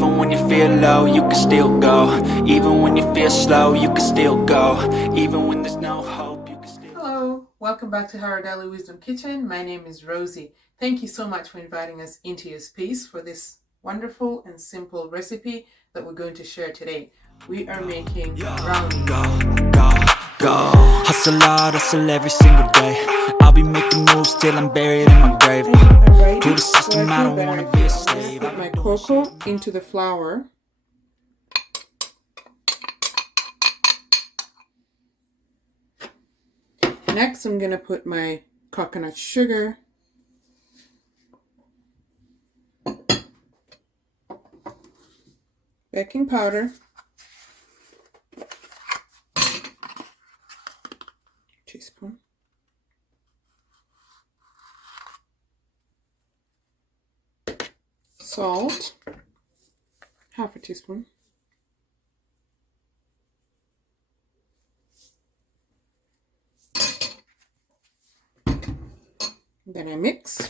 Even when you feel low, you can still go. Even when you feel slow, you can still go. Even when there's no hope, you can still go. Hello, welcome back to Our Daily Wisdom Kitchen. My name is Rosie. Thank you so much for inviting us into your space for this wonderful and simple recipe that we're going to share today. We are making brownies. Go. Hustle hard, hustle every single day. I'll be making moves till I'm buried in my grave. I'm ready. To the system, I don't wanna be a slave. Put my cocoa into the flour. Next, I'm going to put my coconut sugar. Baking powder. Teaspoon. Salt. Half a teaspoon. Then I mix.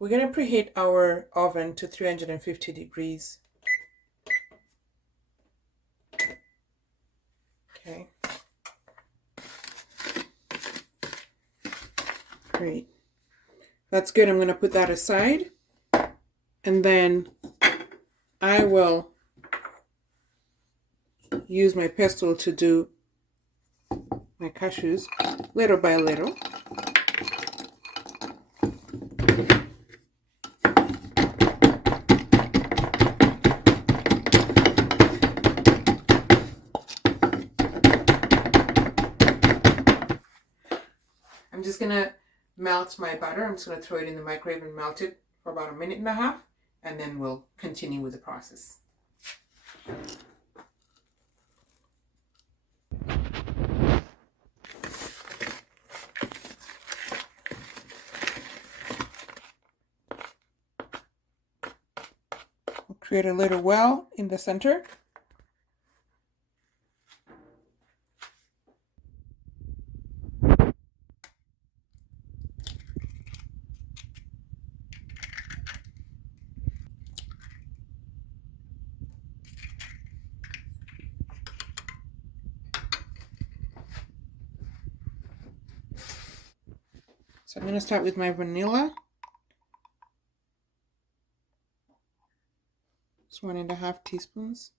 We're going to preheat our oven to 350 degrees. Okay. Great. That's good. I'm going to put that aside. And then I will use my pestle to do my cashews little by little. I'm just going to melt my butter. I'm just going to throw it in the microwave and melt it for about 1.5 minutes, and then we'll continue with the process. We'll create a little well in the center. So I'm going to start with my vanilla. It's 1.5 teaspoons.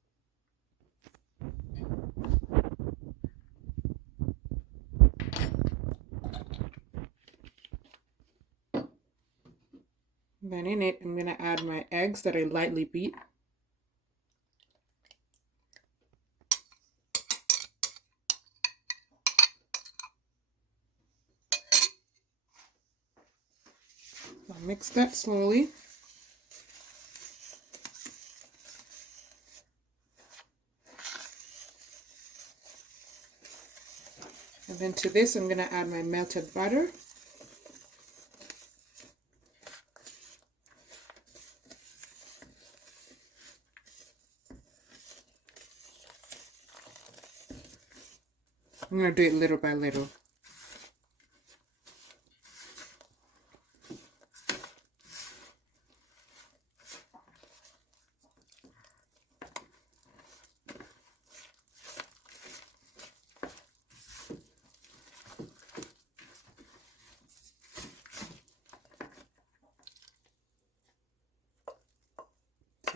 Then in it, I'm going to add my eggs that I lightly beat. I'll mix that slowly. And then to this, I'm going to add my melted butter. I'm going to do it little by little.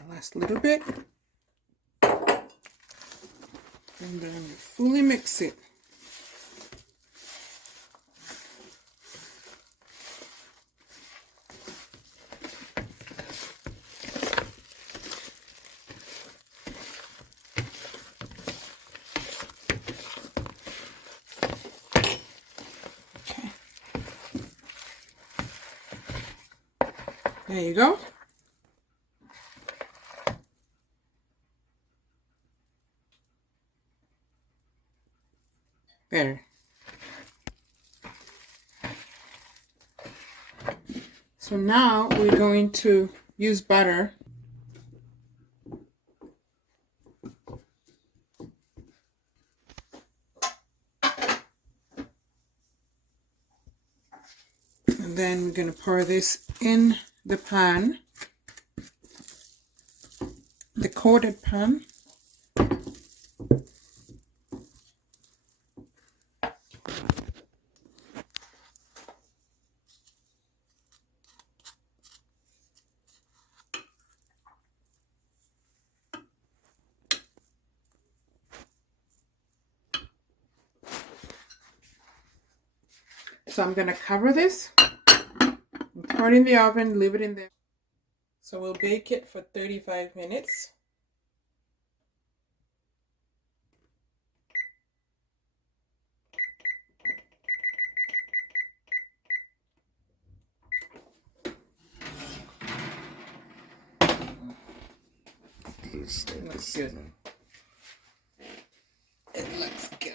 Last little bit, and then fully mix it. Okay, there you go. There. So now we're going to use butter And then we're going to pour this in the pan, the coated pan. So I'm going to cover this, pour it in the oven, leave it in there. So we'll bake it for 35 minutes. It looks good. It looks good.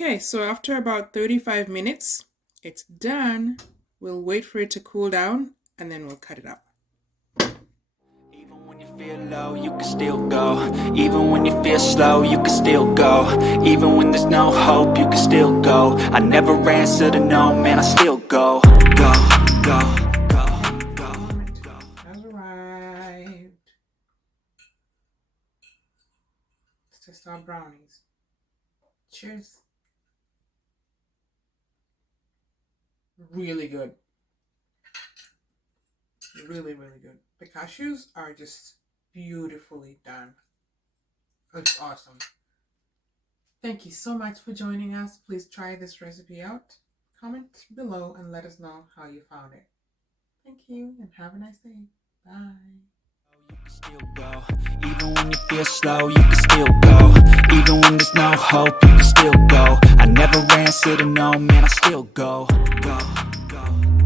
Okay, so after about 35 minutes, it's done. We'll wait for it to cool down and then we'll cut it up. Even when you feel low, you can still go. Even when you feel slow, you can still go. Even when there's no hope, you can still go. I never answer to no, man, I still go. Go, go, go, go, go. Has arrived. Let's test our brownies. Cheers. Really good. Really, really good. The cashews are just beautifully done. It's awesome. Thank you so much for joining us. Please try this recipe out. Comment below and let us know how you found it. Thank you and have a nice day. Bye. You can still go. Even when you feel slow, you can still go. Even when there's no hope, you can still go. I never answer to no, man, I still go. Go, go.